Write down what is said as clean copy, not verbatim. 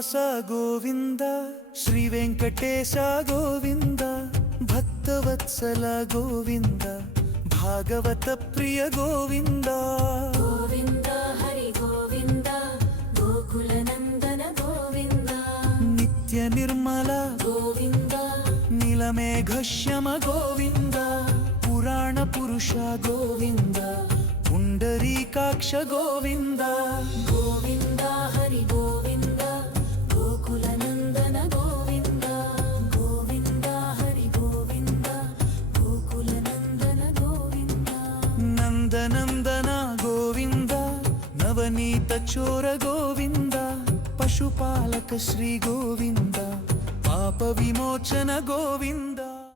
శ్రీనివాస గోవింద శ్రీ వెంకటేశ గోవింద భక్తవత్సల గోవింద భాగవత ప్రియ గోవింద గోవింద హరి గోవింద గోకుల నందన గోవింద నిత్య నిర్మల గోవింద నీలమేఘశ్యమ గోవింద పురాణ పురుష గోవింద పుండరీకాక్ష గోవింద గోవింద హరి గోవింద గోకుల నందన గోవింద గోవింద హరి గోవింద గోకుల నందన గోవింద నందనందన గోవింద నవనీత చోర గోవింద పశుపాలక శ్రీ గోవింద పాప విమోచన గోవింద